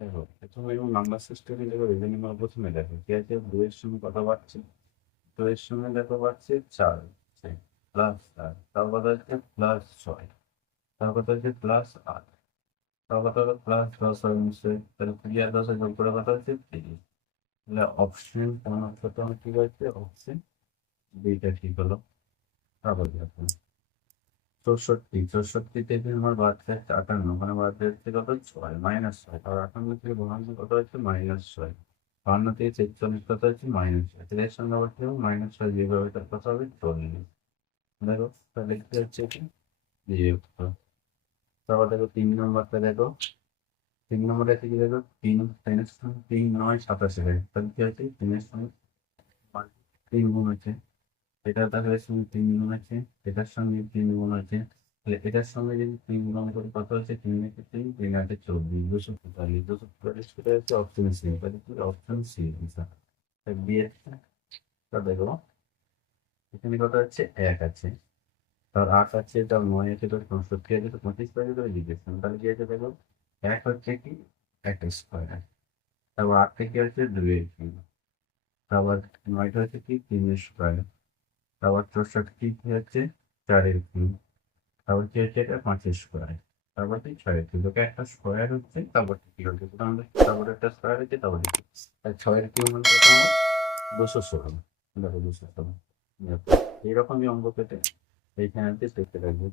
দেখো প্রথমে এবং নাম্বার সিস্টেমে দেখো রিজনিং এর প্রথমে দেখো কি আছে, 2 এর সঙ্গে কত পাচ্ছে, 2 এর সঙ্গে দেখো পাচ্ছে 4, প্লাস 4, তার কথা হচ্ছে প্লাস 6, তার কথা হচ্ছে প্লাস 8, তার কথা হলো প্লাস 10 হয় নিশ্চয়ই, তাহলে 3 আর 10 যোগ করে কথা হচ্ছে 30। তাহলে অপশন কোন অংশটা আমার ঠিক হচ্ছে, অপশন বিটা ঠিক হলো। তারপর দেখো 64, 64 থেকে আমার বাদ যাচ্ছে 58, মানে বাদ যাচ্ছে কত, 6, -6, আর 58 থেকে 52 কত হচ্ছে -6, 52 থেকে 46 কত হচ্ছে -6, এর সঙ্গে আবার কেউ -6 যেভাবে তার কথা হবে 40। দেখো তাহলে কি হচ্ছে কি, বিয়োগ করো। তারপর দেখো 3 নম্বরটা দেখো, 3 নম্বরে আছে কি দেখো, 3 3 9 87, তাহলে কি হচ্ছে 3 গুণ আছে, এটা তাহলে সঙ্গে 3 গুণ আছে, এটার সঙ্গে 3 গুণ আছে, তাহলে এটার সঙ্গে যদি 3 গুণ করি কত হচ্ছে, 3 × 3 = 24, 244, 244 করে হচ্ছে অপশন সি, তাহলে কি অপশন সি আনসার। বি একটা, তা দেখো এখানে কত হচ্ছে 1 আছে, তার 8 আছে, তার 9 আছে, তার 64 আছে, তো 25 পাশে করে লিখেছেন, তাহলে কি আছে দেখো, 1 হচ্ছে কি 1 স্কোয়ার, তারপর 8 থেকে হচ্ছে 2 তারপর 9টা হচ্ছে কি 3 স্কোয়ার, তারপর 64 কি হচ্ছে 4 তারপর কি হচ্ছে এটা 5 স্কোয়ার, তারপর কি 6 তোকে একটা স্কোয়ার হচ্ছে, তারপর কি হচ্ছে আমাদের, তারপর একটা স্কোয়ার হচ্ছে, তারপর কি 6 মানে কত আমার 216, দেখো 216। এইরকমই অঙ্ক পেতে এইখানে দেখতে থাকবে।